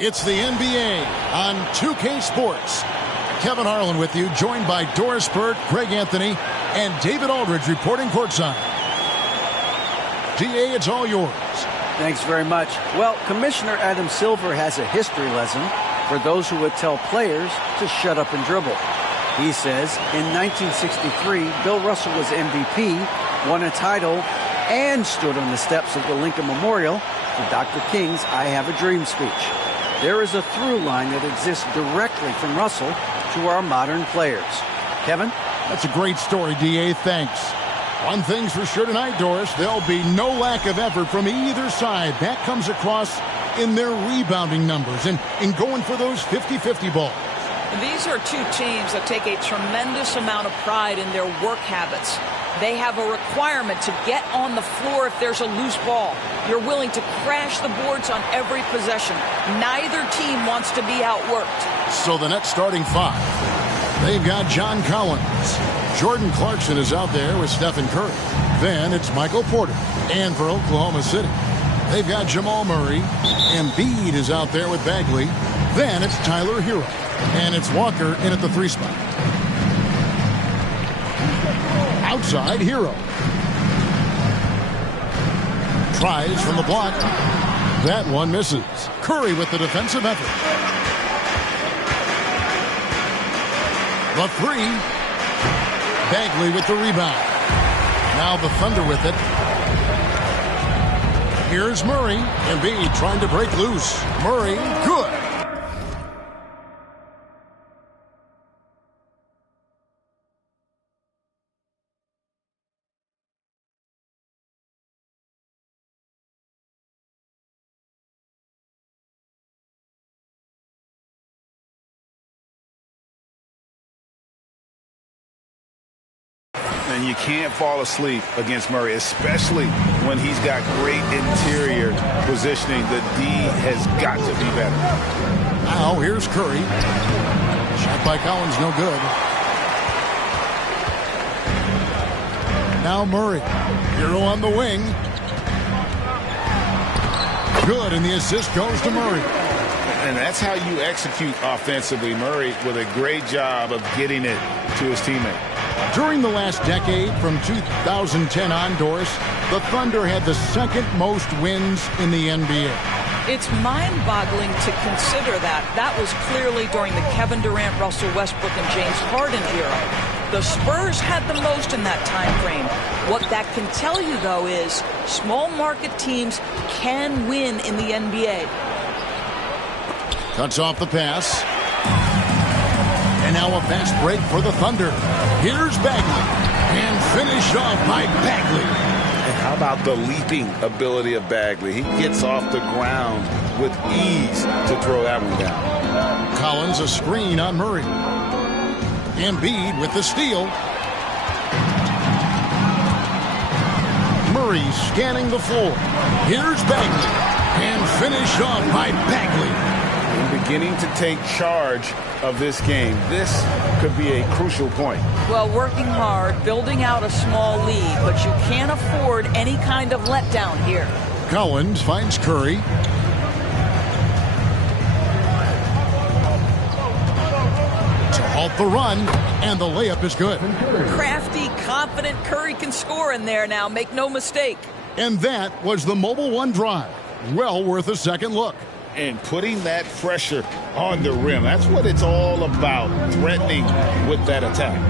It's the NBA on 2K Sports. Kevin Harlan with you, joined by Doris Burke, Greg Anthony, and David Aldridge reporting courtside. DA, it's all yours. Thanks very much. Well, Commissioner Adam Silver has a history lesson for those who would tell players to shut up and dribble. He says in 1963, Bill Russell was MVP, won a title, and stood on the steps of the Lincoln Memorial for Dr. King's I Have a Dream speech. There is a through line that exists directly from Russell to our modern players. Kevin? That's a great story, DA. Thanks. One thing's for sure tonight, Doris. There'll be no lack of effort from either side. That comes across in their rebounding numbers and in going for those 50-50 balls. These are two teams that take a tremendous amount of pride in their work habits. They have a requirement to get on the floor if there's a loose ball. You're willing to crash the boards on every possession. Neither team wants to be outworked. So the Nets starting five. They've got John Collins. Jordan Clarkson is out there with Stephen Curry. Then it's Michael Porter. And for Oklahoma City, they've got Jamal Murray. Embiid is out there with Bagley. Then it's Tyler Hero. And it's Walker in at the 3 spot. Outside, Hero. Tries from the block. That one misses. Curry with the defensive effort. The 3. Bagley with the rebound. Now the Thunder with it. Here's Murray. Embiid trying to break loose. Murray, good. And you can't fall asleep against Murray, especially when he's got great interior positioning. The D has got to be better. Now here's Curry. Shot by Collins, no good. Now Murray. Hero on the wing. Good, and the assist goes to Murray. And that's how you execute offensively. Murray with a great job of getting it to his teammate. During the last decade, from 2010 on, Doris, the Thunder had the second most wins in the NBA. It's mind-boggling to consider that. That was clearly during the Kevin Durant, Russell Westbrook, and James Harden era. The Spurs had the most in that time frame. What that can tell you, though, is small market teams can win in the NBA. Cuts off the pass. And now a fast break for the Thunder. Here's Bagley. And finished off by Bagley. And how about the leaping ability of Bagley? He gets off the ground with ease to throw that one down. Collins a screen on Murray. Embiid with the steal. Murray scanning the floor. Here's Bagley. And finished off by Bagley. Beginning to take charge of this game. This could be a crucial point. Well, working hard, building out a small lead, but you can't afford any kind of letdown here. Collins finds Curry. To halt the run, and the layup is good. Crafty, confident Curry can score in there now, make no mistake. And that was the Mobile One drive. Well worth a second look. And putting that pressure on the rim. That's what it's all about, threatening with that attack.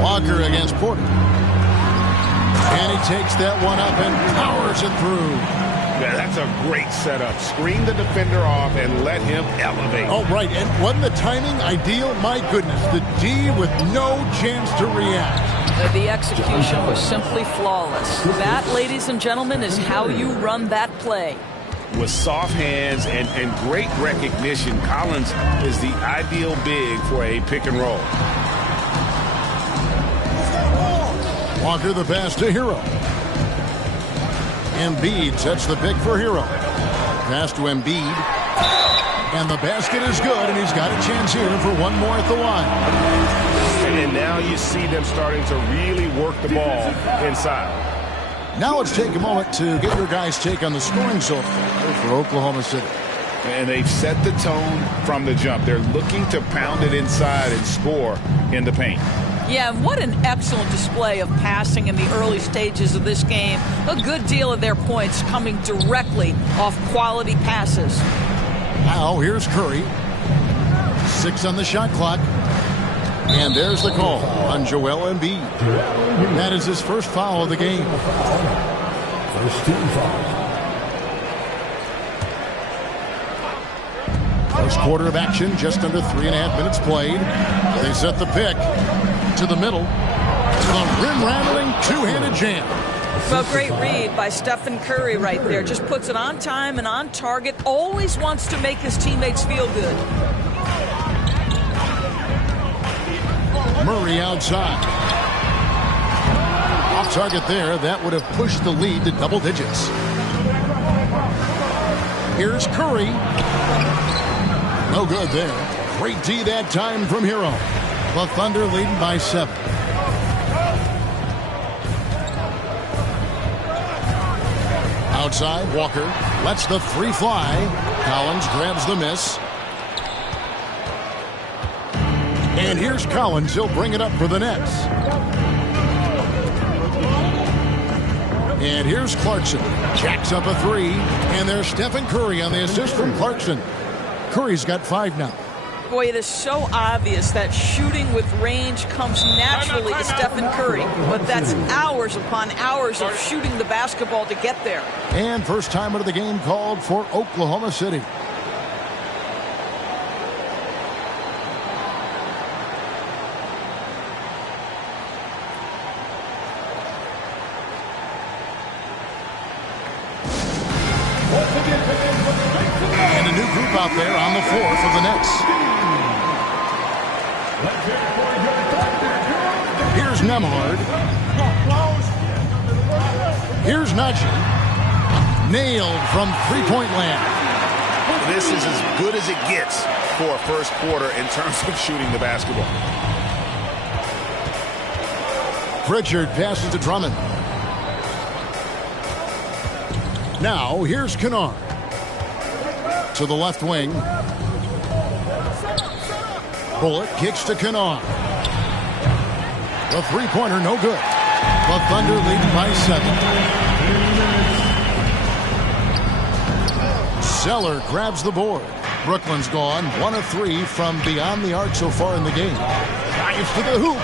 Walker against Porter. And he takes that one up and powers it through. Yeah, that's a great setup. Screen the defender off and let him elevate. Oh, right. And wasn't the timing ideal? My goodness, the D with no chance to react. The execution was simply flawless. That, ladies and gentlemen, is how you run that play. With soft hands and great recognition, Collins is the ideal big for a pick and roll. Walker the pass to Hero. Embiid sets the pick for Hero. Pass to Embiid. And the basket is good, and he's got a chance here for one more at the line. And now you see them starting to really work the ball inside. Now let's take a moment to get your guys' take on the scoring so far for Oklahoma City. And they've set the tone from the jump. They're looking to pound it inside and score in the paint. Yeah, and what an excellent display of passing in the early stages of this game. A good deal of their points coming directly off quality passes. Now here's Curry. 6 on the shot clock. And there's the call on Joel Embiid. That is his first foul of the game. First team foul. First quarter of action, just under 3.5 minutes played. They set the pick to the middle. To the rim-rattling two-handed jam. Well, great read by Stephen Curry right there. Just puts it on time and on target. Always wants to make his teammates feel good. Murray outside. Off target there. That would have pushed the lead to double digits. Here's Curry. No good there. Great D that time from Hero. The Thunder leading by 7. Outside, Walker lets the 3 fly. Collins grabs the miss. And here's Collins. He'll bring it up for the Nets. And here's Clarkson. Jacks up a 3. And there's Stephen Curry on the assist from Clarkson. Curry's got 5 now. Boy, it is so obvious that shooting with range comes naturally to Stephen Curry. But that's hours upon hours of shooting the basketball to get there. And first time out of the game called for Oklahoma City. And a new group out there on the floor for the Nets. Here's Nembhard. Here's Najee. Nailed from three-point land. This is as good as it gets for a first quarter in terms of shooting the basketball. Pritchard passes to Drummond. Now here's Kennard. To the left wing. Bullock kicks to Kennard. The three-pointer no good. The Thunder leading by 7. Zeller grabs the board. Brooklyn's gone 1 of 3 from beyond the arc so far in the game. Drives to the hoop.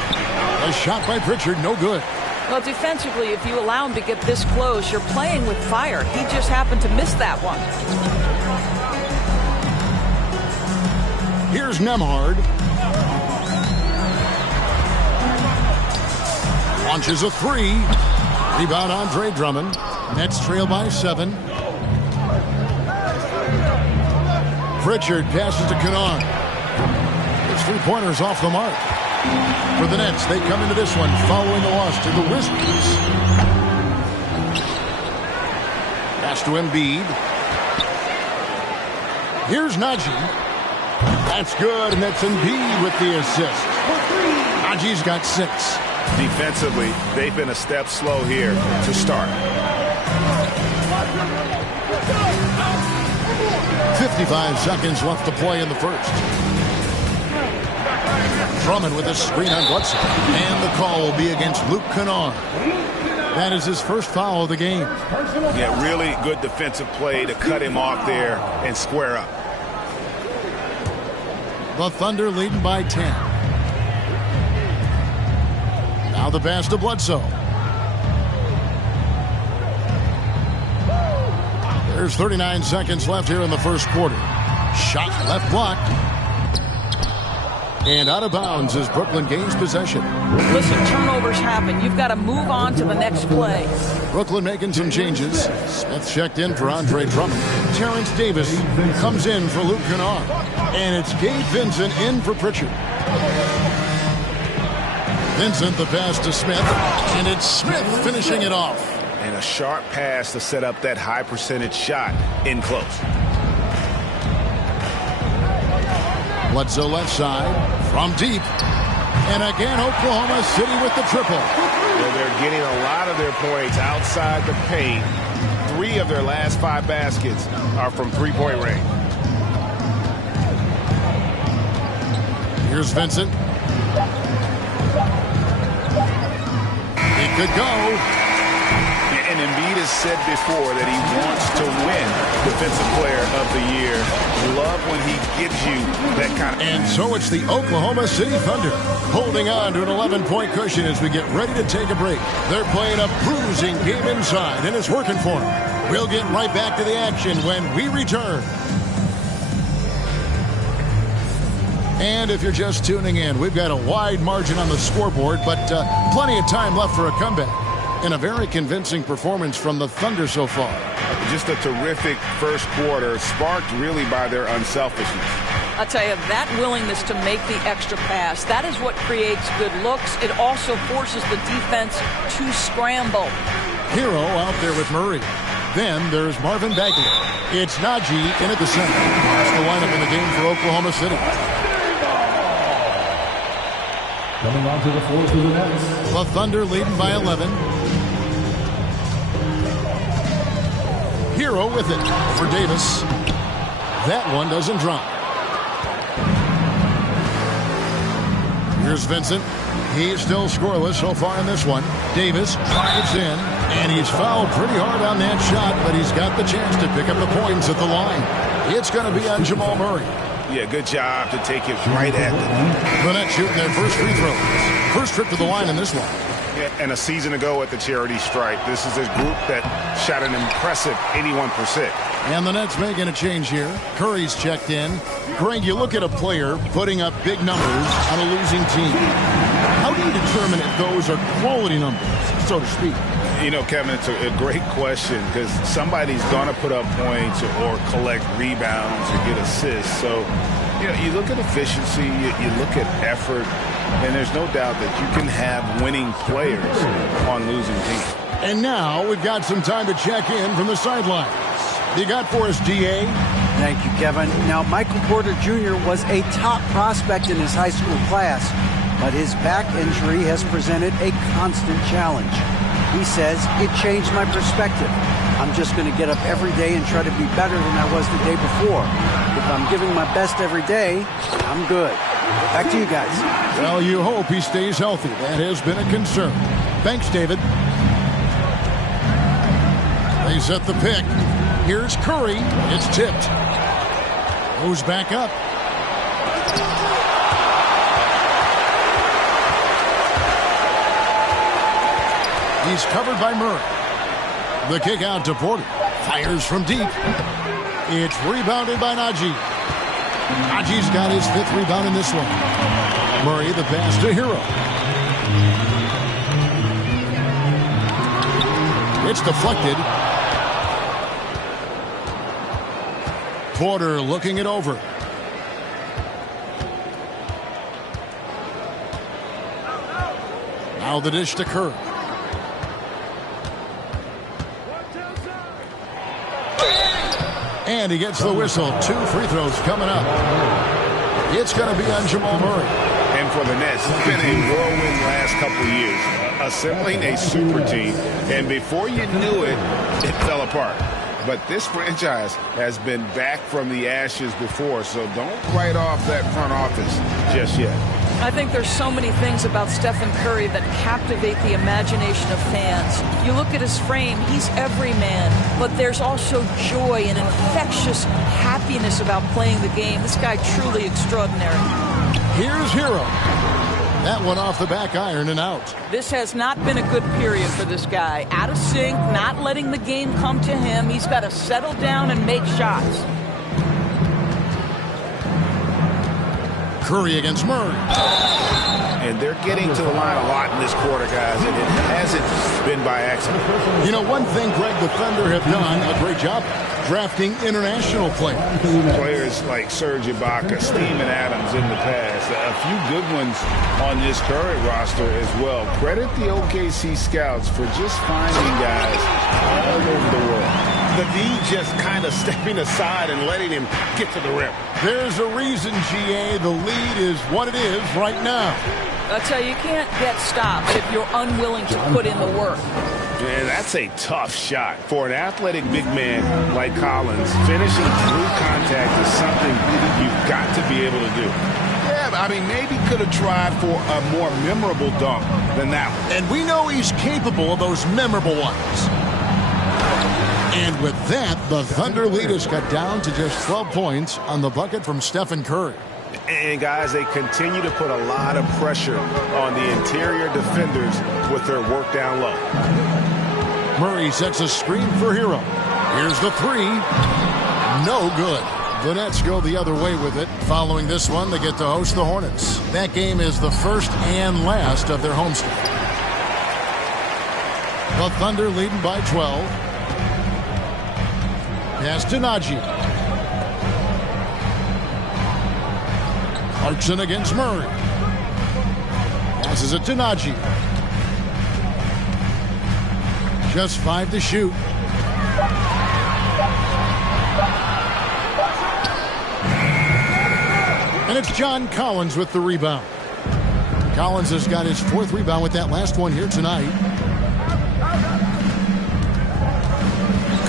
A shot by Pritchard, no good. Well, defensively, if you allow him to get this close, you're playing with fire. He just happened to miss that one. Here's Nembhard. Launches a 3. Rebound Andre Drummond. Nets trail by 7. Pritchard passes to Kennard. His three-pointers off the mark. For the Nets, they come into this one following a loss to the Wizards. Pass to Embiid. Here's Najee. That's good, and that's Embiid with the assist. Najee's got 6. Defensively, they've been a step slow here to start. 55 seconds left to play in the first. Drummond with a screen on Bledsoe. And the call will be against Luke Kennard. That is his first foul of the game. Yeah, really good defensive play to cut him off there and square up. The Thunder leading by 10. Now the pass to Bledsoe. There's 39 seconds left here in the first quarter. Shot left block. And out of bounds as Brooklyn gains possession. Listen, turnovers happen. You've got to move on to the next play. Brooklyn making some changes. Smith checked in for Andre Drummond. Terrence Davis comes in for Luke Kennard. And it's Gabe Vincent in for Pritchard. Vincent the pass to Smith. And it's Smith finishing it off. And a sharp pass to set up that high percentage shot in close. Bledsoe left side from deep. And again, Oklahoma City with the triple. where they're getting a lot of their points outside the paint. 3 of their last 5 baskets are from three-point range. Here's Vincent. He could go. And Embiid has said before that he wants to win Defensive Player of the Year. Love when he gives you that kind of... And so it's the Oklahoma City Thunder holding on to an 11-point cushion as we get ready to take a break. They're playing a bruising game inside, and it's working for them. We'll get right back to the action when we return. And if you're just tuning in, we've got a wide margin on the scoreboard, but plenty of time left for a comeback. And a very convincing performance from the Thunder so far. Just a terrific first quarter, sparked really by their unselfishness. I'll tell you, that willingness to make the extra pass, that is what creates good looks. It also forces the defense to scramble. Hero out there with Murray. Then there's Marvin Bagley. It's Najee in at the center. That's the lineup in the game for Oklahoma City. Coming onto the floor for the Nets. The Thunder leading by 11. Hero with it for Davis. That one doesn't drop. Here's Vincent. He's still scoreless so far in this one. Davis drives in, and he's fouled pretty hard on that shot, but he's got the chance to pick up the points at the line. It's going to be on Jamal Murray. Yeah, good job to take it right at them. The Nets shooting their first free throws. First trip to the line in this one. Yeah, and a season ago at the charity stripe, this is a group that shot an impressive 81%. And the Nets making a change here. Curry's checked in. Greg, you look at a player putting up big numbers on a losing team. How do you determine if those are quality numbers, so to speak? You know, Kevin, it's a great question because somebody's going to put up points or collect rebounds or get assists. So, you know, you look at efficiency, you look at effort, and there's no doubt that you can have winning players on losing teams. And now we've got some time to check in from the sidelines. You got for us, DA? Thank you, Kevin. Now, Michael Porter Jr. was a top prospect in his high school class, but his back injury has presented a constant challenge. He says, it changed my perspective. I'm just going to get up every day and try to be better than I was the day before. If I'm giving my best every day, I'm good. Back to you guys. Well, you hope he stays healthy. That has been a concern. Thanks, David. They set the pick. Here's Curry. It's tipped. Goes back up. He's covered by Murray. The kick out to Porter. Fires from deep. It's rebounded by Najee. Najee's got his 5th rebound in this one. Murray the pass to Hero. It's deflected. Porter looking it over. Now the dish to Curry. And he gets the whistle. 2 free throws coming up. It's going to be on Jamal Murray. And for the Nets, it's been a whirlwind last couple of years, assembling a super team. And before you knew it, it fell apart. But this franchise has been back from the ashes before, so don't write off that front office just yet. I think there's so many things about Stephen Curry that captivate the imagination of fans. You look at his frame, he's every man, but there's also joy and infectious happiness about playing the game. This guy truly extraordinary. Here's Hero. That one off the back iron and out. This has not been a good period for this guy. Out of sync, not letting the game come to him. He's got to settle down and make shots. Curry against Murray. And they're getting to the line a lot in this quarter, guys, and it hasn't been by accident. You know, one thing, Greg, the Thunder have done a great job drafting international players. Players like Serge Ibaka, Steven Adams in the past, a few good ones on this current roster as well. Credit the OKC scouts for just finding guys all over the world. The D just kind of stepping aside and letting him get to the rim. There's a reason, GA, the lead is what it is right now. I'll tell you, you can't get stops if you're unwilling to put in the work. Yeah, that's a tough shot. For an athletic big man like Collins, finishing through contact is something you've got to be able to do. Yeah, I mean, maybe could have tried for a more memorable dunk than that one. And we know he's capable of those memorable ones. And with that, the Thunder lead is cut down to just 12 points on the bucket from Stephen Curry. And, guys, they continue to put a lot of pressure on the interior defenders with their work down low. Murray sets a screen for Hero. Here's the three. No good. The Nets go the other way with it. Following this one, they get to host the Hornets. That game is the first and last of their homestand. The Thunder leading by 12. Pass to Najee. Clarkson against Murray. Passes it to Najee. Just 5 to shoot. And it's John Collins with the rebound. Collins has got his 4th rebound with that last one here tonight.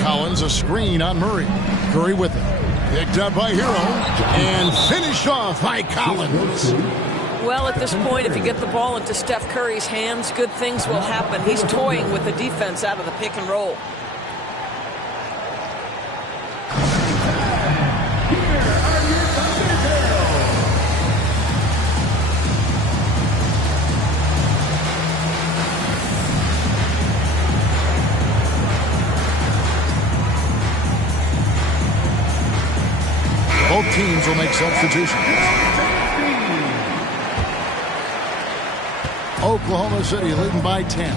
Collins a screen on Murray. Curry with it. Picked up by Hero. And finished off by Collins. Well, at this point, if you get the ball into Steph Curry's hands, good things will happen. He's toying with the defense out of the pick and roll. Both teams will make substitutions. Oklahoma City leading by 10.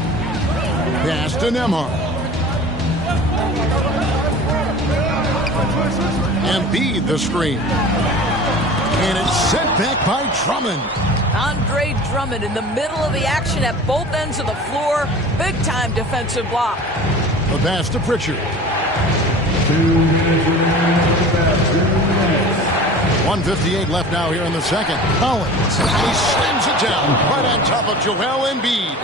Pass to Nembhard. Embiid the screen. And it's sent back by Drummond. Andre Drummond in the middle of the action at both ends of the floor. Big-time defensive block. The pass to Pritchard. 1:58 left now here in the second. Collins. He slams it down right on top of Joel Embiid.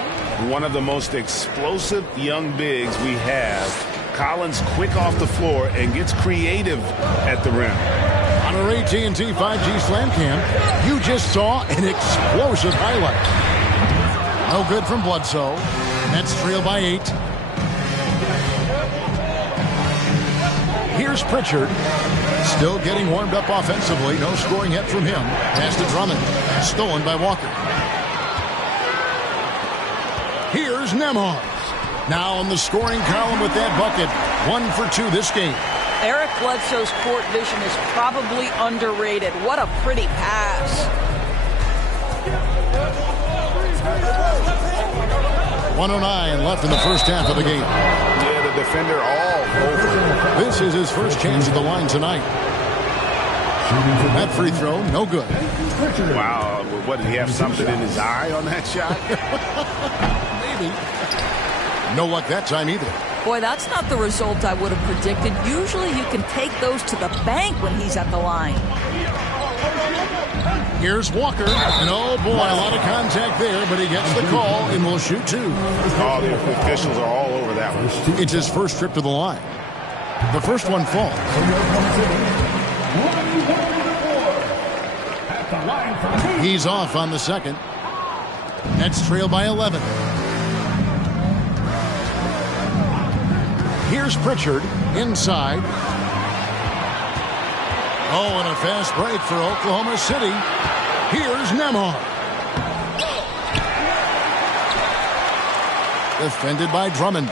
One of the most explosive young bigs we have. Collins quick off the floor and gets creative at the rim. On our AT&T 5G Slam Cam, you just saw an explosive highlight. No good from Bledsoe. Nets trail by 8. Here's Pritchard. Still getting warmed up offensively. No scoring hit from him. Pass to Drummond. Stolen by Walker. Here's Nembhard. Now on the scoring column with that bucket. 1 for 2 this game. Eric Bledsoe's court vision is probably underrated. What a pretty pass. 1:09 left in the first half of the game. Yeah, the defender all over. This is his first chance at the line tonight. That free throw, no good. Wow, what, did he have something in his eye on that shot? Maybe. No luck that time either. Boy, that's not the result I would have predicted. Usually you can take those to the bank when he's at the line. Here's Walker. And oh boy, a lot of contact there, but he gets the call and will shoot 2. Oh, the officials are all over that one. It's his first trip to the line. The first one falls. He's off on the second. Nets trail by 11. Here's Pritchard inside. Oh, and a fast break for Oklahoma City. Here's Nembhard. Defended by Drummond.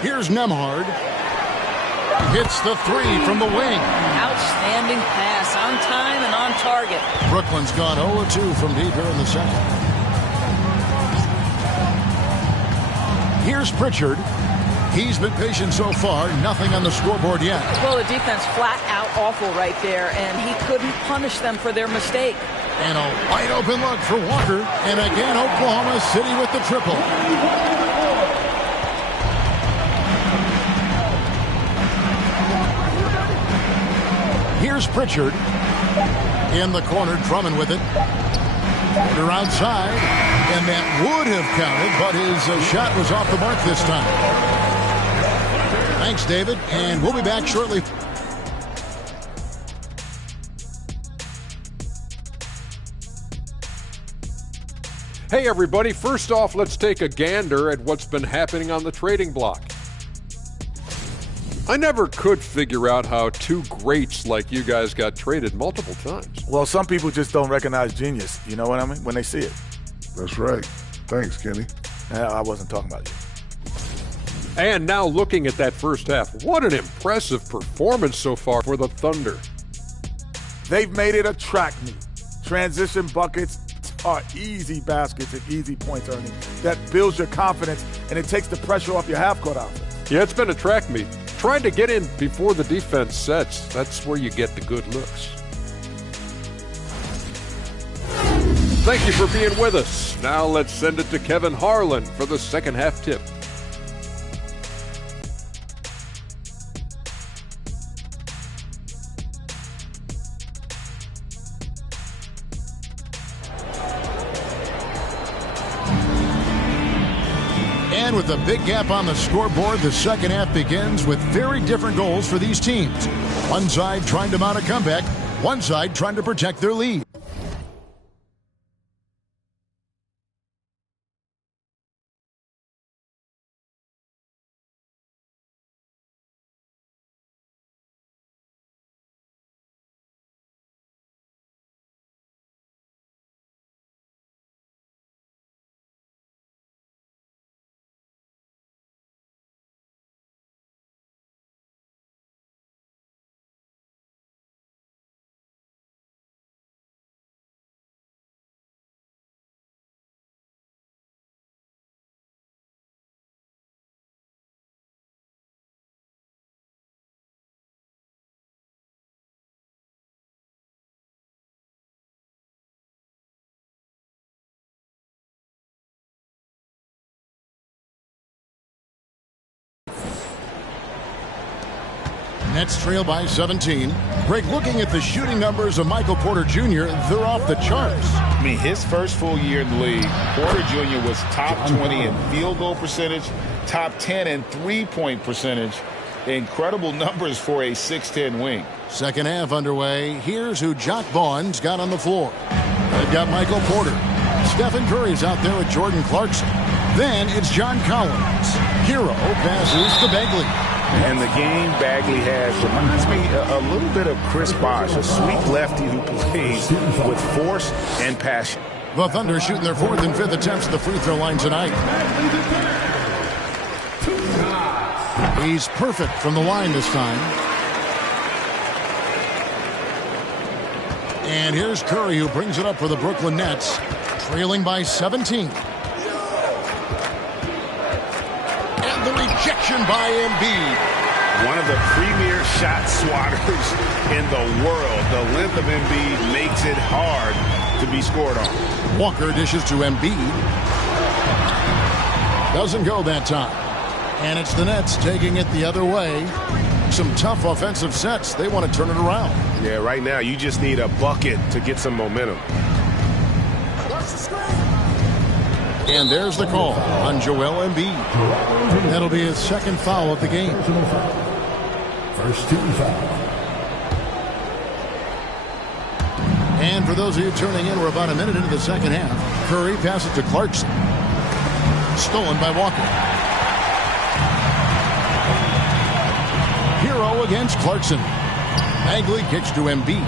Here's Nembhard. Hits the 3 from the wing. Outstanding pass, on time and on target. Brooklyn's gone 0-2 from deep here in the second. Here's Pritchard. He's been patient so far. Nothing on the scoreboard yet. Well, the defense flat out awful right there, and he couldn't punish them for their mistake. And a wide open look for Walker. And again, Oklahoma City with the triple. Here's Pritchard. In the corner, Drummond with it. Porter outside, and that would have counted, but his shot was off the mark this time. Thanks, David, and we'll be back shortly. Hey, everybody. First off, let's take a gander at what's been happening on the trading block. I never could figure out how two greats like you guys got traded multiple times. Well, some people just don't recognize genius, you know what I mean, when they see it. That's right. Thanks, Kenny. I wasn't talking about you. And now looking at that first half, what an impressive performance so far for the Thunder. They've made it a track meet. Transition buckets are easy baskets and easy points earning. That builds your confidence, and it takes the pressure off your half-court offense. Yeah, it's been a track meet. Trying to get in before the defense sets, that's where you get the good looks. Thank you for being with us. Now let's send it to Kevin Harlan for the second half tip. And with a big gap on the scoreboard, the second half begins with very different goals for these teams. One side trying to mount a comeback, one side trying to protect their lead. Nets trail by 17. Greg, looking at the shooting numbers of Michael Porter Jr., they're off the charts. I mean, his first full year in the league, Porter Jr. was top 20 in field goal percentage, top 10 in three-point percentage. Incredible numbers for a 6'10 wing. Second half underway. Here's who Jock Vaughn's got on the floor. They've got Michael Porter. Stephen Curry's out there with Jordan Clarkson. Then it's John Collins. Hero passes to Bagley. And the game Bagley has reminds me a little bit of Chris Bosh, a sweet lefty who plays with force and passion. The Thunder shooting their fourth and fifth attempts at the free throw line tonight. He's perfect from the line this time. And here's Curry, who brings it up for the Brooklyn Nets, trailing by 17. The rejection by Embiid. One of the premier shot swatters in the world. The length of Embiid makes it hard to be scored on. Walker dishes to Embiid. Doesn't go that time. And it's the Nets taking it the other way. Some tough offensive sets. They want to turn it around. Yeah, right now you just need a bucket to get some momentum. And there's the call on Joel Embiid. That'll be his second foul of the game. First team foul. And for those of you tuning in, we're about a minute into the second half. Curry passes to Clarkson. Stolen by Walker. Hero against Clarkson. Bagley kicks to Embiid.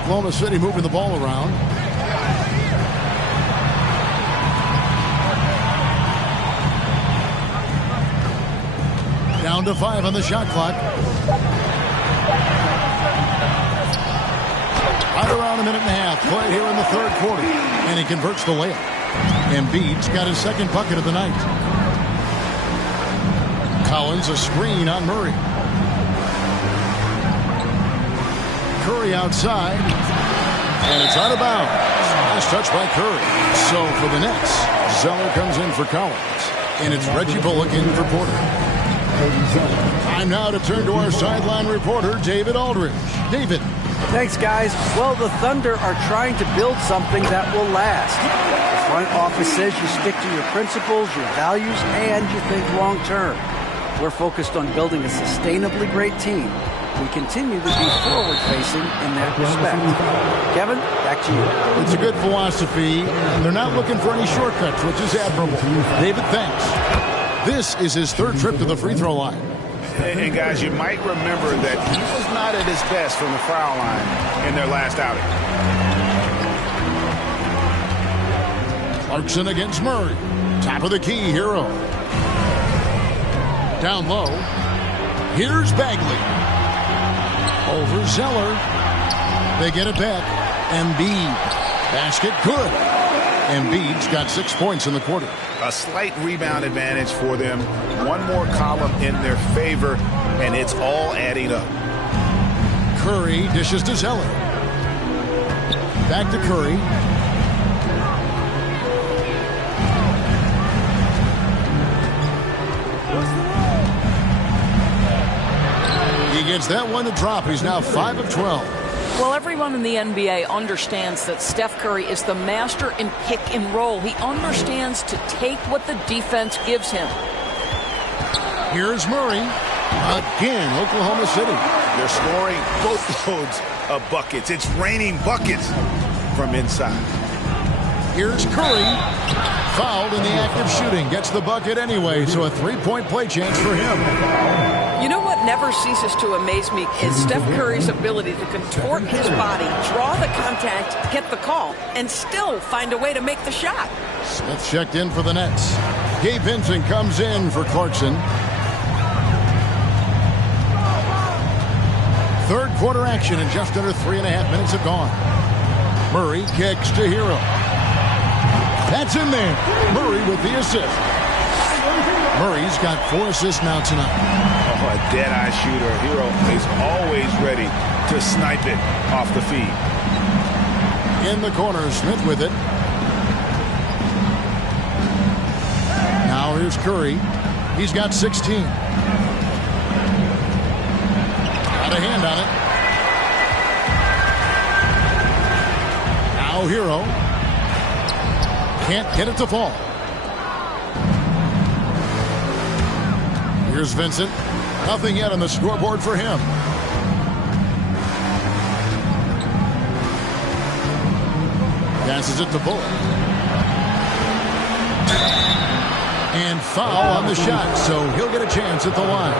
Oklahoma City moving the ball around. Down to 5 on the shot clock. Right around a minute and a half played here in the third quarter. And he converts the layup. Embiid's got his second bucket of the night. Collins a screen on Murray. Curry outside. And it's out of bounds. Nice touch by Curry. So for the Nets, Zeller comes in for Collins. And it's Reggie Bullock in for Porter. Time now to turn to our sideline reporter, David Aldridge. David. Thanks, guys. Well, the Thunder are trying to build something that will last. The front office says you stick to your principles, your values, and you think long term. We're focused on building a sustainably great team. We continue to be forward-facing in that respect. Kevin, back to you. It's a good philosophy, and they're not looking for any shortcuts, which is admirable. David, thanks. This is his third trip to the free throw line. And guys, you might remember that he was not at his best from the foul line in their last outing. Clarkson against Murray. Top of the key, Hero. Down low. Here's Bagley. Over Zeller. They get it back. Embiid. Basket good. Embiid's got 6 points in the quarter. A slight rebound advantage for them. One more column in their favor, and it's all adding up. Curry dishes to Zeller. Back to Curry. He gets that one to drop. He's now 5 of 12. Well, everyone in the NBA understands that Steph Curry is the master in pick and roll. He understands to take what the defense gives him. Here's Murray. Again, Oklahoma City. They're scoring boatloads of buckets. It's raining buckets from inside. Here's Curry. Fouled in the act of shooting. Gets the bucket anyway, so a three-point play chance for him. You know what never ceases to amaze me is Steph Curry's ability to contort his body, draw the contact, get the call, and still find a way to make the shot. Smith checked in for the Nets. Gabe Vincent comes in for Clarkson. Third quarter action, and just under 3.5 minutes have gone. Murray kicks to Hero. That's in there. Murray with the assist. Murray's got 4 assists now tonight. Oh, a dead-eye shooter. Hero is always ready to snipe it off the feed. In the corner, Smith with it. Now here's Curry. He's got 16. Got a hand on it. Now Hero. Can't get it to fall. Here's Vincent. Nothing yet on the scoreboard for him. Passes it to Bullock. And foul on the shot, so he'll get a chance at the line.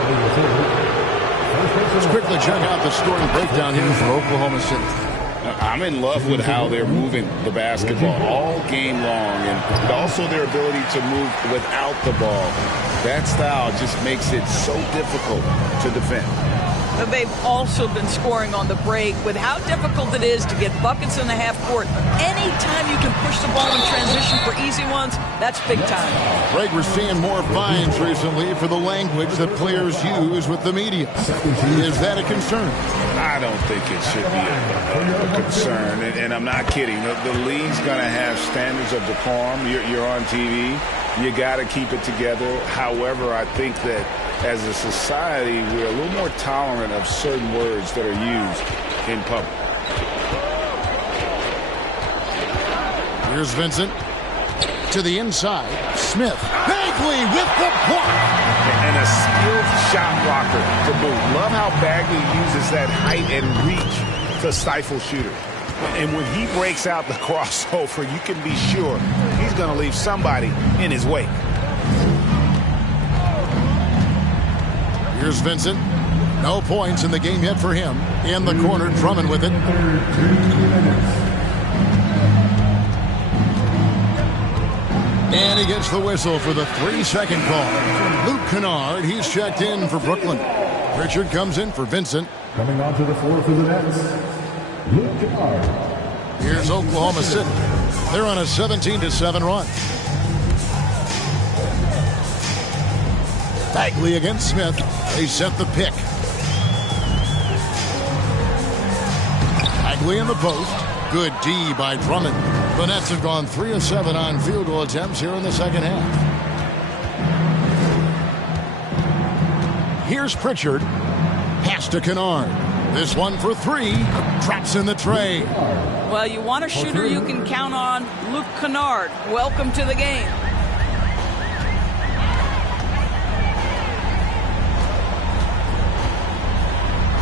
Let's quickly check out the scoring breakdown here for Oklahoma City. I'm in love with how they're moving the basketball all game long, and also their ability to move without the ball. That style just makes it so difficult to defend. But they've also been scoring on the break with how difficult it is to get buckets in the half court. Anytime you can push the ball in transition for easy ones, that's big time. Greg, we're seeing more fines recently for the language that players use with the media. Is that a concern? I don't think it should be a concern, and I'm not kidding. The league's going to have standards of decorum. You're on TV. You got to keep it together. However, I think that as a society, we're a little more tolerant of certain words that are used in public. Here's Vincent to the inside. Smith. Bagley with the block. And a skilled shot blocker to boot. Love how Bagley uses that height and reach to stifle shooters. And when he breaks out the crossover, you can be sure he's going to leave somebody in his wake. Here's Vincent. No points in the game yet for him. In the corner, Drummond with it. And he gets the whistle for the 3-second call. Luke Kennard, he's checked in for Brooklyn. Richard comes in for Vincent. Coming onto the floor for the Nets, Luke Kennard. Here's Oklahoma City. They're on a 17-7 run. Bagley against Smith. They set the pick. Bagley in the post. Good D by Drummond. The Nets have gone 3 of 7 on field goal attempts here in the second half. Here's Pritchard. Pass to Kennard. This one for three. Drops in the tray. Well, you want a shooter you can count on. Luke Kennard, welcome to the game.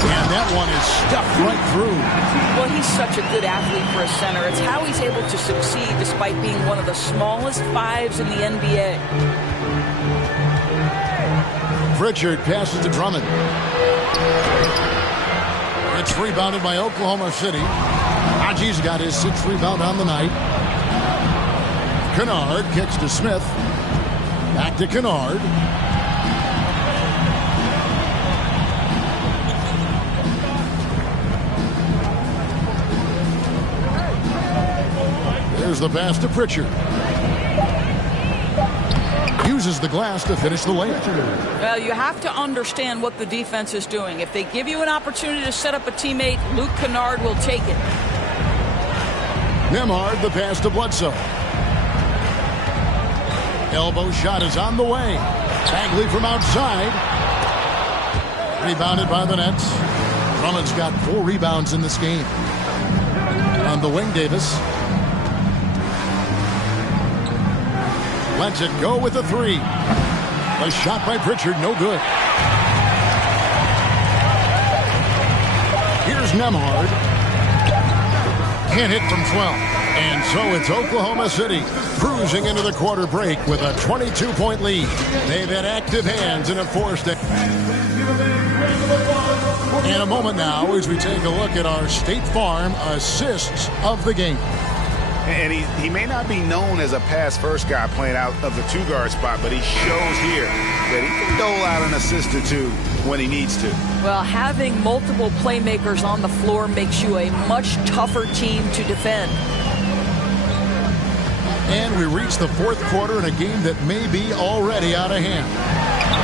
And that one is stuffed right through. Well, he's such a good athlete for a center. It's how he's able to succeed despite being one of the smallest fives in the NBA. Pritchard passes to Drummond. It's rebounded by Oklahoma City. Haji's got his 6th rebound on the night. Kennard kicks to Smith. Back to Kennard. There's the pass to Pritchard. Uses the glass to finish the layup. Well, you have to understand what the defense is doing. If they give you an opportunity to set up a teammate, Luke Kennard will take it. Nembhard, the pass to Bledsoe. Elbow shot is on the way. Bagley from outside. Rebounded by the Nets. Drummond's got 4 rebounds in this game. On the wing, Davis. Lets it go with a 3. A shot by Pritchard, no good. Here's Nembhard. Can't hit from 12. And so it's Oklahoma City cruising into the quarter break with a 22-point lead. They've had active hands and have forced it. In a moment now as we take a look at our State Farm assists of the game. And he may not be known as a pass-first guy playing out of the 2-guard spot, but he shows here that he can dole out an assist or 2 when he needs to. Well, having multiple playmakers on the floor makes you a much tougher team to defend. And we reach the 4th quarter in a game that may be already out of hand.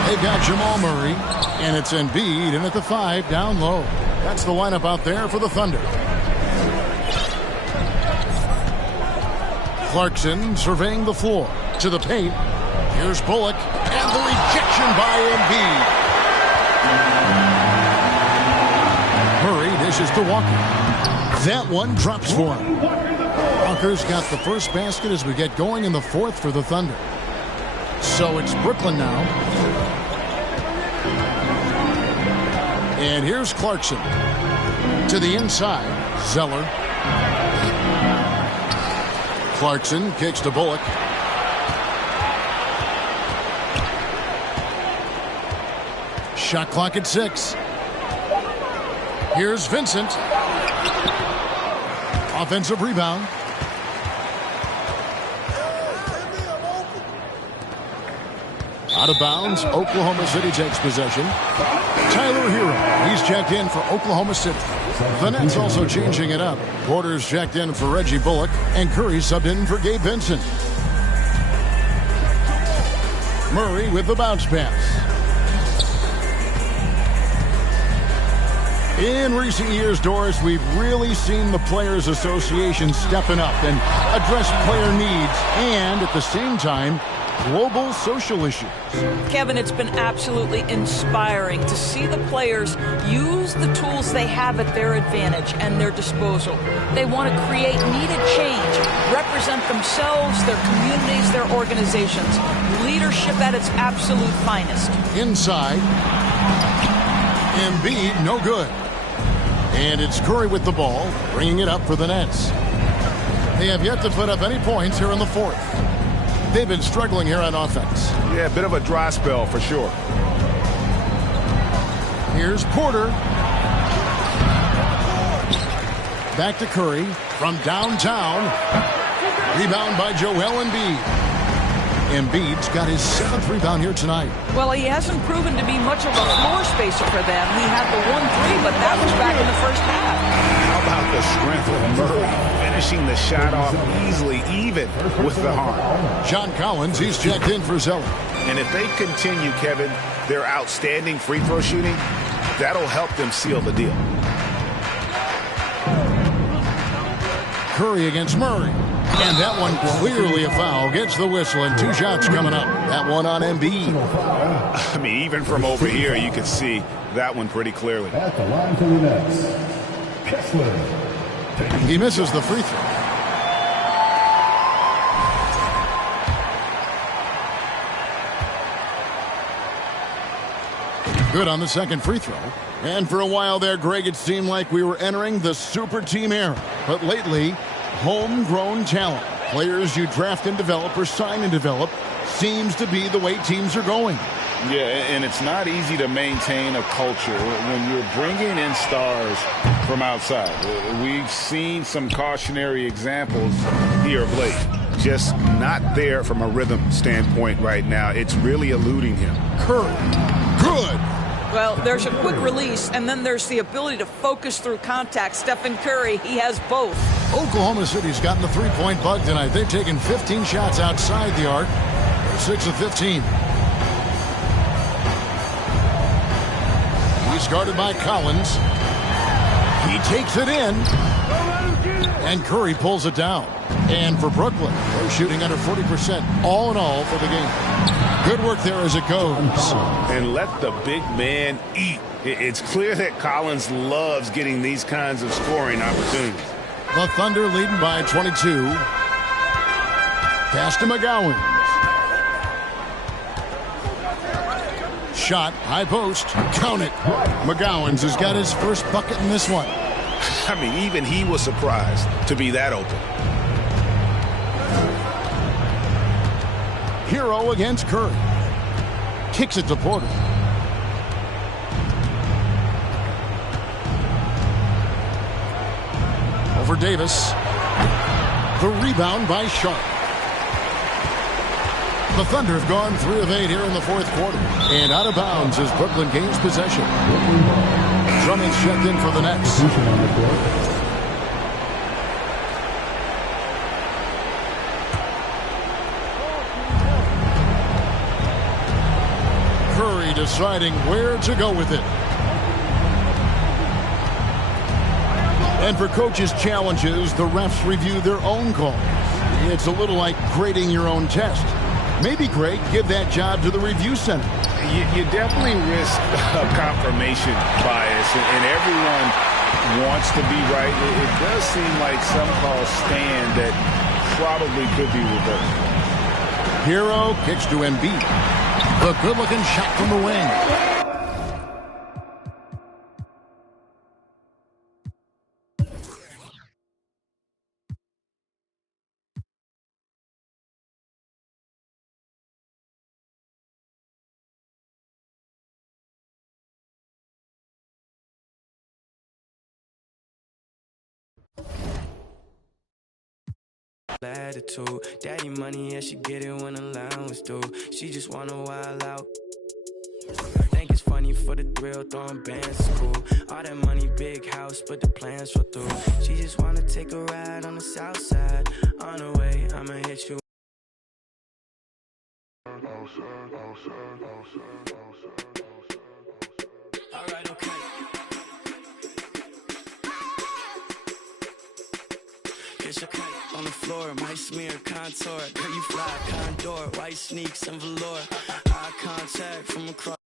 They've got Jamal Murray, and it's Embiid in at the 5 down low. That's the lineup out there for the Thunder. Clarkson surveying the floor to the paint. Here's Bullock, and the rejection by Embiid. Murray dishes to Walker. That one drops for him. Walker's got the first basket as we get going in the 4th for the Thunder. So it's Brooklyn now. And here's Clarkson. To the inside, Zeller. Clarkson kicks to Bullock. Shot clock at 6. Here's Vincent. Offensive rebound. Out of bounds. Oklahoma City takes possession. Tyler Hero. He's checked in for Oklahoma City. The Nets also changing it up. Porter's checked in for Reggie Bullock, and Curry subbed in for Gabe Vincent. Murray with the bounce pass. In recent years, Doris, we've really seen the Players Association stepping up and address player needs and, at the same time, global social issues. Kevin, it's been absolutely inspiring to see the players use the tools they have at their advantage and their disposal. They want to create needed change, represent themselves, their communities, their organizations. Leadership at its absolute finest. Inside. Embiid, no good. And it's Curry with the ball, bringing it up for the Nets. They have yet to put up any points here in the 4th. They've been struggling here on offense. Yeah, a bit of a dry spell for sure. Here's Porter. Back to Curry from downtown. Rebound by Joel Embiid. Embiid's got his 7th rebound here tonight. Well, he hasn't proven to be much of a floor spacer for them. He had the 1-3, but that was back in the first half. How about the strength of Murray finishing the shot off easily, even with the harm? John Collins, he's checked in for Zeller. And if they continue, Kevin, their outstanding free throw shooting, that'll help them seal the deal. Curry against Murray. And that one clearly a foul. Gets the whistle, and 2 shots coming up. That one on Embiid. I mean, even from over here, you can see that one pretty clearly. At the line for the Nets, Kessler. He misses the free throw. Good on the second free throw. And for a while there, Greg, it seemed like we were entering the super team era. But lately, homegrown talent, players you draft and develop or sign and develop, seems to be the way teams are going. Yeah, and it's not easy to maintain a culture when you're bringing in stars from outside. We've seen some cautionary examples here of late. Just not there from a rhythm standpoint right now. It's really eluding him. Curry. Good. Well, there's a quick release, and then there's the ability to focus through contact. Stephen Curry, he has both. Oklahoma City's gotten the three-point bug tonight. They've taken 15 shots outside the arc. They're 6 of 15. He's guarded by Collins. He takes it in. And Curry pulls it down. And for Brooklyn, they're shooting under 40% all in all for the game. Good work there as it goes. And let the big man eat. It's clear that Collins loves getting these kinds of scoring opportunities. The Thunder leading by 22. Pass to McGowan. Shot, high post, count it. McGowan's has got his first bucket in this one. I mean, even he was surprised to be that open. Hero against Curry. Kicks it to Porter. Over Davis. The rebound by Sharp. The Thunder have gone 3 of 8 here in the fourth quarter. And out of bounds as Brooklyn gains possession. Drummond's checked in for the Nets. Curry deciding where to go with it. And for coaches' challenges, the refs review their own calls. It's a little like grading your own test. Maybe, Greg, give that job to the review center. You definitely risk a confirmation bias, and everyone wants to be right. It does seem like some calls stand that probably could be reversed. Hero kicks to Embiid. The good-looking shot from the wing. Attitude, daddy money, yeah, she get it when allowance do. She just wanna wild out. Think it's funny for the thrill, throwing bands is cool. All that money, big house, but the plans fall through. She just wanna take a ride on the south side. On the way, I'ma hit you. Alright, okay. It's a cut on the floor, might smear contour. Girl, you fly, condor, white sneaks and velour. Eye contact from across.